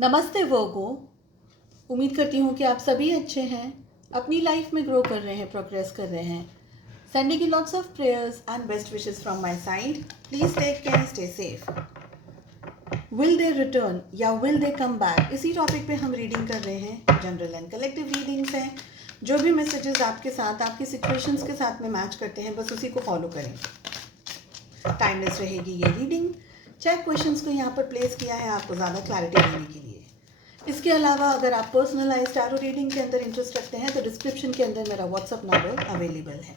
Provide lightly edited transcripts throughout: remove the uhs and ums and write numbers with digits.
नमस्ते वर्गो। उम्मीद करती हूँ कि आप सभी अच्छे हैं, अपनी लाइफ में ग्रो कर रहे हैं, प्रोग्रेस कर रहे हैं। Sending you lots of prayers and best wishes from my side. Please take care, stay safe. Will they return या विल दे कम बैक, इसी टॉपिक पे हम रीडिंग कर रहे हैं। जनरल एंड कलेक्टिव रीडिंग्स हैं। जो भी मैसेजेस आपके साथ, आपकी सिचुएशंस के साथ में मैच करते हैं, बस उसी को फॉलो करें। टाइमलेस रहेगी ये रीडिंग। चेक क्वेश्चंस को यहाँ पर प्लेस किया है आपको ज़्यादा क्लैरिटी देने के लिए। इसके अलावा अगर आप पर्सनलाइज्ड टैरो रीडिंग के अंदर इंटरेस्ट रखते हैं तो डिस्क्रिप्शन के अंदर मेरा व्हाट्सअप नंबर अवेलेबल है।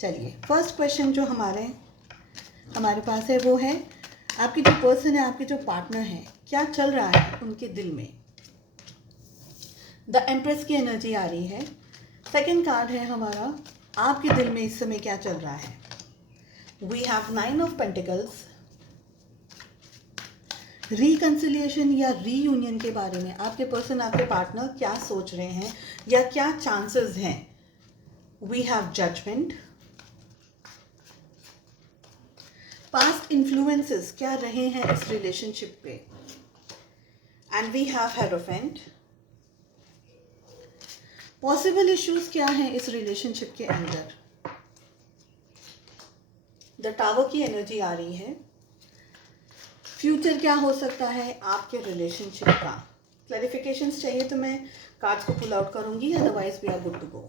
चलिए, फर्स्ट क्वेश्चन जो हमारे पास है वो है, आपकी जो पर्सन है, आपके जो पार्टनर है, क्या चल रहा है उनके दिल में। द एम्प्रेस की एनर्जी आ रही है। सेकेंड कार्ड है हमारा, आपके दिल में इस समय क्या चल रहा है। We have 9 of pentacles. Reconciliation या रीयूनियन के बारे में आपके पर्सन, आपके पार्टनर क्या सोच रहे हैं या क्या चांसेस हैं। We have judgement. Past influences क्या रहे हैं इस रिलेशनशिप पे। And we have hierophant. Possible issues क्या हैं इस रिलेशनशिप के अंदर। द टावर की एनर्जी आ रही है। फ्यूचर क्या हो सकता है आपके रिलेशनशिप का। क्लैरिफिकेशंस चाहिए तो मैं कार्ड्स को पुल आउट करूंगी, otherwise we are good to go.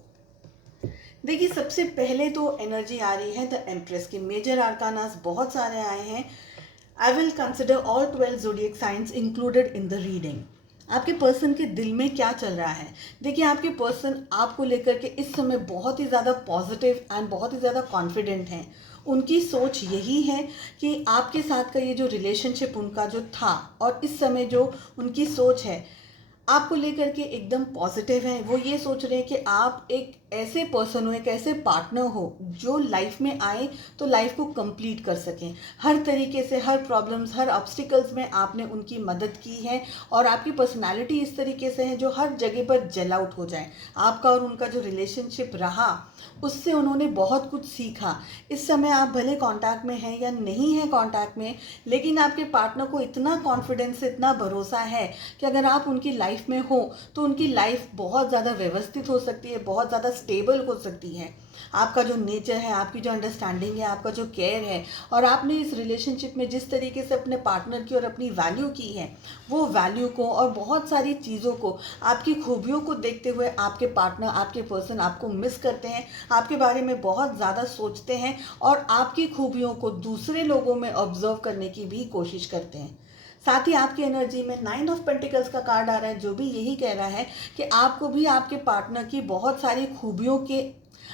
देखिए, सबसे पहले तो एनर्जी आ रही है द एम्प्रेस की। मेजर आर्कानास बहुत सारे आए हैं। I will consider all 12 zodiac signs included in the reading. आपके पर्सन के दिल में क्या चल रहा है। देखिए, आपके पर्सन आपको लेकर के इस समय बहुत ही ज़्यादा पॉजिटिव एंड बहुत ही ज़्यादा कॉन्फिडेंट हैं। उनकी सोच यही है कि आपके साथ का ये जो रिलेशनशिप उनका जो था और इस समय जो उनकी सोच है आपको लेकर के एकदम पॉजिटिव है। वो ये सोच रहे हैं कि आप एक ऐसे पर्सन हो, एक ऐसे पार्टनर हो जो लाइफ में आए तो लाइफ को कंप्लीट कर सकें। हर तरीके से, हर प्रॉब्लम्स, हर ऑब्स्टिकल्स में आपने उनकी मदद की है और आपकी पर्सनालिटी इस तरीके से है जो हर जगह पर जेल आउट हो जाए। आपका और उनका जो रिलेशनशिप रहा उससे उन्होंने बहुत कुछ सीखा। इस समय आप भले कांटेक्ट में हैं या नहीं है कांटेक्ट में, लेकिन आपके पार्टनर को इतना कॉन्फिडेंस, इतना भरोसा है कि अगर आप उनकी लाइफ में हो तो उनकी लाइफ बहुत ज़्यादा व्यवस्थित हो सकती है, बहुत ज़्यादा स्टेबल हो सकती है। आपका जो नेचर है, आपकी जो अंडरस्टैंडिंग है, आपका जो केयर है और आपने इस रिलेशनशिप में जिस तरीके से अपने पार्टनर की और अपनी वैल्यू की है, वो वैल्यू को और बहुत सारी चीज़ों को, आपकी खूबियों को देखते हुए आपके पार्टनर, आपके पर्सन आपको मिस करते हैं, आपके बारे में बहुत ज़्यादा सोचते हैं और आपकी खूबियों को दूसरे लोगों में ऑब्जर्व करने की भी कोशिश करते हैं। साथ ही आपकी एनर्जी में 9 ऑफ पेंटिकल्स का कार्ड आ रहा है जो भी यही कह रहा है कि आपको भी आपके पार्टनर की बहुत सारी खूबियों के,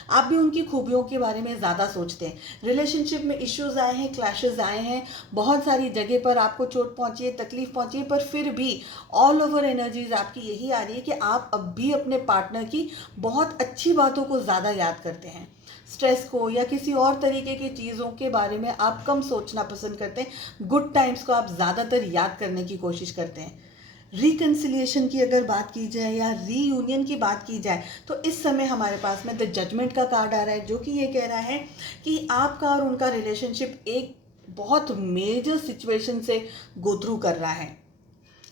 आप भी उनकी खूबियों के बारे में ज़्यादा सोचते हैं। रिलेशनशिप में इश्यूज आए हैं, क्लैशेस आए हैं, बहुत सारी जगह पर आपको चोट पहुंची है, तकलीफ पहुंची है, पर फिर भी ऑल ओवर एनर्जीज आपकी यही आ रही है कि आप अब भी अपने पार्टनर की बहुत अच्छी बातों को ज़्यादा याद करते हैं। स्ट्रेस को या किसी और तरीके की चीज़ों के बारे में आप कम सोचना पसंद करते हैं। गुड टाइम्स को आप ज़्यादातर याद करने की कोशिश करते हैं। रिकन्सिलिएशन की अगर बात की जाए या रीयूनियन की बात की जाए तो इस समय हमारे पास में द जजमेंट का कार्ड आ रहा है जो कि ये कह रहा है कि आपका और उनका रिलेशनशिप एक बहुत मेजर सिचुएशन से गो थ्रू कर रहा है।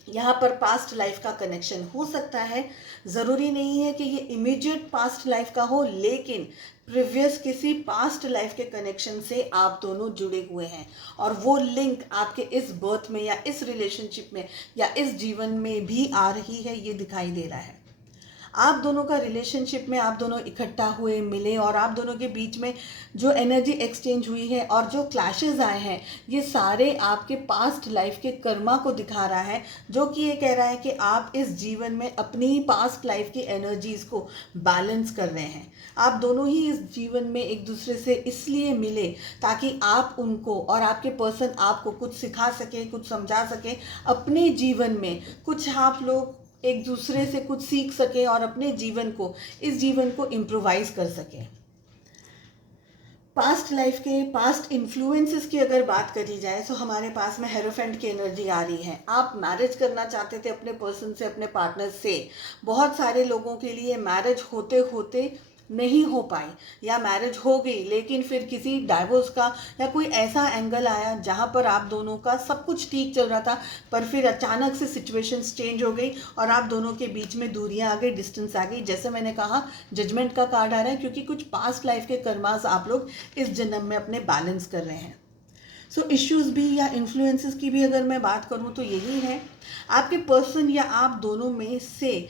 यहाँ पर पास्ट लाइफ का कनेक्शन हो सकता है। ज़रूरी नहीं है कि ये इमीडिएट पास्ट लाइफ का हो, लेकिन प्रीवियस किसी पास्ट लाइफ के कनेक्शन से आप दोनों जुड़े हुए हैं और वो लिंक आपके इस बर्थ में या इस रिलेशनशिप में या इस जीवन में भी आ रही है, ये दिखाई दे रहा है। आप दोनों का रिलेशनशिप में आप दोनों इकट्ठा हुए, मिले और आप दोनों के बीच में जो एनर्जी एक्सचेंज हुई है और जो क्लैशेस आए हैं, ये सारे आपके पास्ट लाइफ के कर्मा को दिखा रहा है, जो कि ये कह रहा है कि आप इस जीवन में अपनी पास्ट लाइफ की एनर्जीज को बैलेंस कर रहे हैं। आप दोनों ही इस जीवन में एक दूसरे से इसलिए मिले ताकि आप उनको और आपके पर्सन आपको कुछ सिखा सके, कुछ समझा सके, अपने जीवन में कुछ आप लोग एक दूसरे से कुछ सीख सके और अपने जीवन को, इस जीवन को इम्प्रोवाइज कर सके। पास्ट लाइफ के पास्ट इन्फ्लुएंसेस की अगर बात करी जाए तो हमारे पास में हेरोफेंट की एनर्जी आ रही है। आप मैरिज करना चाहते थे अपने पर्सन से, अपने पार्टनर से। बहुत सारे लोगों के लिए मैरिज होते होते नहीं हो पाई, या मैरिज हो गई लेकिन फिर किसी डाइवोर्स का या कोई ऐसा एंगल आया जहाँ पर आप दोनों का सब कुछ ठीक चल रहा था, पर फिर अचानक से सिचुएशंस चेंज हो गई और आप दोनों के बीच में दूरियां आ गई, डिस्टेंस आ गई। जैसे मैंने कहा, जजमेंट का कार्ड आ रहा है, क्योंकि कुछ पास्ट लाइफ के कर्मास आप लोग इस जन्म में अपने बैलेंस कर रहे हैं। सो इश्यूज भी या इन्फ्लुएंसेस की भी अगर मैं बात करूँ तो यही है, आपके पर्सन या आप दोनों में से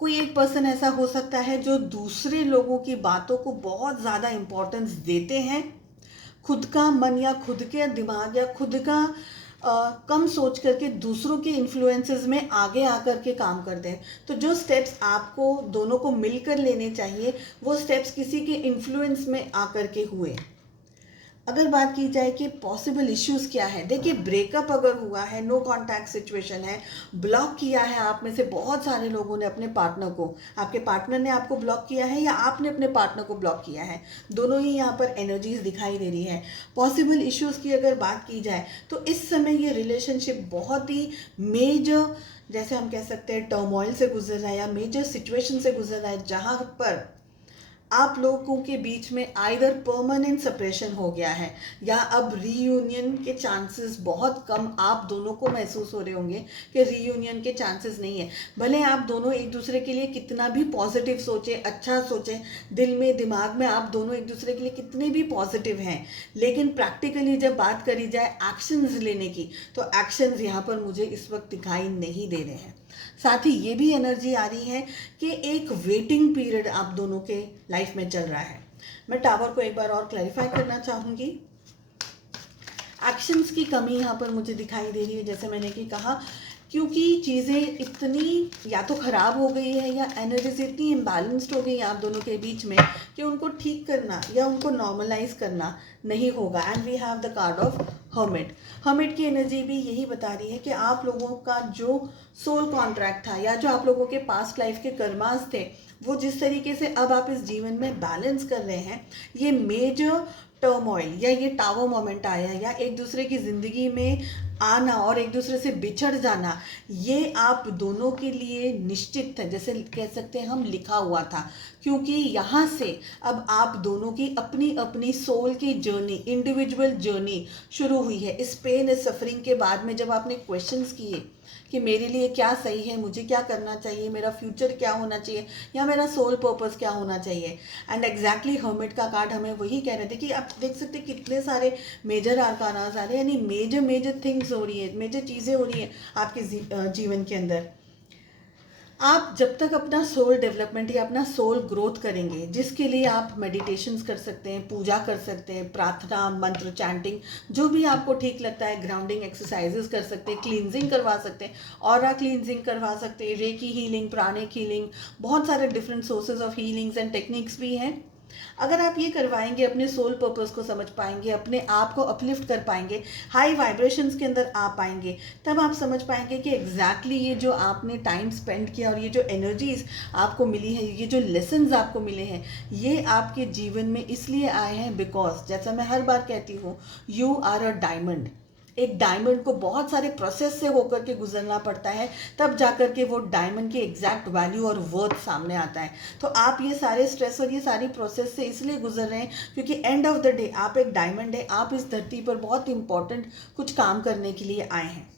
कोई एक पर्सन ऐसा हो सकता है जो दूसरे लोगों की बातों को बहुत ज़्यादा इम्पोर्टेंस देते हैं, खुद का मन या खुद के दिमाग या खुद का कम सोच करके दूसरों के इन्फ्लुएंसेस में आगे आकर के काम करते हैं। तो जो स्टेप्स आपको दोनों को मिलकर लेने चाहिए, वो स्टेप्स किसी के इन्फ्लुएंस में आकर के हुए। अगर बात की जाए कि पॉसिबल इश्यूज क्या है, देखिए ब्रेकअप अगर हुआ है, नो कांटेक्ट सिचुएशन है, ब्लॉक किया है आप में से बहुत सारे लोगों ने अपने पार्टनर को, आपके पार्टनर ने आपको ब्लॉक किया है या आपने अपने पार्टनर को ब्लॉक किया है, दोनों ही यहाँ पर एनर्जीज दिखाई दे रही है। पॉसिबल इश्यूज की अगर बात की जाए तो इस समय ये रिलेशनशिप बहुत ही मेजर, जैसे हम कह सकते हैं टर्मोइल से गुजर रहा है या मेजर सिचुएशन से गुजर रहा है, जहाँ पर आप लोगों के बीच में आइदर परमानेंट सेपरेशन हो गया है या अब रीयूनियन के चांसेस बहुत कम आप दोनों को महसूस हो रहे होंगे कि रीयूनियन के चांसेस नहीं है। भले आप दोनों एक दूसरे के लिए कितना भी पॉजिटिव सोचें, अच्छा सोचें, दिल में दिमाग में आप दोनों एक दूसरे के लिए कितने भी पॉजिटिव हैं, लेकिन प्रैक्टिकली जब बात करी जाए एक्शंस लेने की, तो एक्शंस यहाँ पर मुझे इस वक्त दिखाई नहीं दे रहे हैं। साथ ही ये भी एनर्जी आ रही है कि एक वेटिंग पीरियड आप दोनों के लाइफ में चल रहा है। मैं टावर को एक बार और क्लैरिफाई करना चाहूँगी। एक्शंस की कमी यहाँ पर मुझे दिखाई दे रही है, जैसे मैंने कि कहा, क्योंकि चीज़ें इतनी या तो ख़राब हो गई है या एनर्जीज इतनी इम्बैलेंस्ड हो गई है आप दोनों के बीच में कि उनको ठीक करना या उनको नॉर्मलाइज करना नहीं होगा। And we have the card of hermit. Hermit की एनर्जी भी यही बता रही है कि आप लोगों का जो सोल कॉन्ट्रैक्ट था या जो आप लोगों के पास्ट लाइफ के कर्मास थे, वो जिस तरीके से अब आप इस जीवन में बैलेंस कर रहे हैं, ये मेजर टर्मोइल या ये टावर मोमेंट आया या एक दूसरे की ज़िंदगी में आना और एक दूसरे से बिछड़ जाना, ये आप दोनों के लिए निश्चित है, जैसे कह सकते हैं हम लिखा हुआ था, क्योंकि यहाँ से अब आप दोनों की अपनी अपनी सोल की जर्नी, इंडिविजुअल जर्नी शुरू हुई है। इस पेन, इस सफरिंग के बाद में जब आपने क्वेश्चंस किए कि मेरे लिए क्या सही है, मुझे क्या करना चाहिए, मेरा फ्यूचर क्या होना चाहिए या मेरा सोल पर्पस क्या होना चाहिए, एंड एग्जैक्टली हर्मिट का कार्ड हमें वही कह रहे थे कि आप देख सकते हैं कितने सारे मेजर आर्कानास आ रहे हैं, यानी मेजर थिंग्स हो रही है, मेजर चीज़ें हो रही हैं आपके जीवन के अंदर। आप जब तक अपना सोल डेवलपमेंट या अपना सोल ग्रोथ करेंगे, जिसके लिए आप मेडिटेशंस कर सकते हैं, पूजा कर सकते हैं, प्रार्थना, मंत्र, चैंटिंग, जो भी आपको ठीक लगता है, ग्राउंडिंग एक्सरसाइजेस कर सकते हैं, क्लींजिंग करवा सकते हैं, ऑरा क्लींजिंग करवा सकते हैं, रेकी हीलिंग, प्राणिक हीलिंग, बहुत सारे different sources of healings and techniques भी हैं। अगर आप ये करवाएंगे, अपने सोल पर्पस को समझ पाएंगे, अपने आप को अपलिफ्ट कर पाएंगे, हाई वाइब्रेशंस के अंदर आ पाएंगे, तब आप समझ पाएंगे कि एग्जैक्टली ये जो आपने टाइम स्पेंड किया और ये जो एनर्जीज आपको मिली है, ये जो लेसन्स आपको मिले हैं, ये आपके जीवन में इसलिए आए हैं बिकॉज, जैसा मैं हर बार कहती हूँ, यू आर अ डायमंड। एक डायमंड को बहुत सारे प्रोसेस से होकर के गुजरना पड़ता है, तब जाकर के वो डायमंड की एग्जैक्ट वैल्यू और वर्थ सामने आता है। तो आप ये सारे स्ट्रेस और ये सारी प्रोसेस से इसलिए गुजर रहे हैं क्योंकि एंड ऑफ द डे आप एक डायमंड है, आप इस धरती पर बहुत इंपॉर्टेंट कुछ काम करने के लिए आए हैं।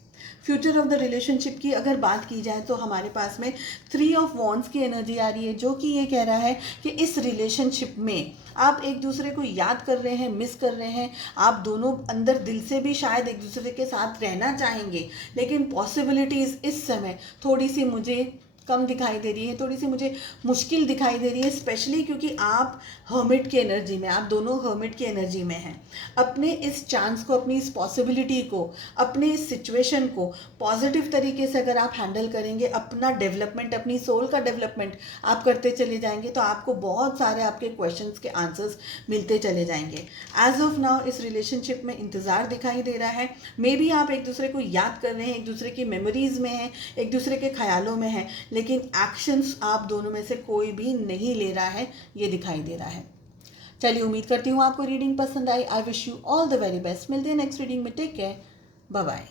फ्यूचर ऑफ द रिलेशनशिप की अगर बात की जाए तो हमारे पास में 3 ऑफ वॉन्ड्स की एनर्जी आ रही है, जो कि ये कह रहा है कि इस रिलेशनशिप में आप एक दूसरे को याद कर रहे हैं, मिस कर रहे हैं, आप दोनों अंदर दिल से भी शायद एक दूसरे के साथ रहना चाहेंगे, लेकिन पॉसिबिलिटीज़ इस समय थोड़ी सी मुझे कम दिखाई दे रही है, थोड़ी सी मुझे मुश्किल दिखाई दे रही है, स्पेशली क्योंकि आप हर्मिट की एनर्जी में, आप दोनों हर्मिट की एनर्जी में हैं। अपने इस चांस को, अपनी इस पॉसिबिलिटी को, अपने इस सिचुएशन को पॉजिटिव तरीके से अगर आप हैंडल करेंगे, अपना डेवलपमेंट, अपनी सोल का डेवलपमेंट आप करते चले जाएंगे, तो आपको बहुत सारे आपके क्वेश्चंस के आंसर्स मिलते चले जाएंगे। एज ऑफ नाउ इस रिलेशनशिप में इंतज़ार दिखाई दे रहा है, मे बी आप एक दूसरे को याद कर रहे हैं, एक दूसरे की मेमोरीज में हैं, एक दूसरे के ख्यालों में हैं, लेकिन एक्शंस आप दोनों में से कोई भी नहीं ले रहा है, ये दिखाई दे रहा है। चलिए, उम्मीद करती हूँ आपको रीडिंग पसंद आई। I wish you all the very best. मिलते हैं नेक्स्ट रीडिंग में। Take care, bye bye.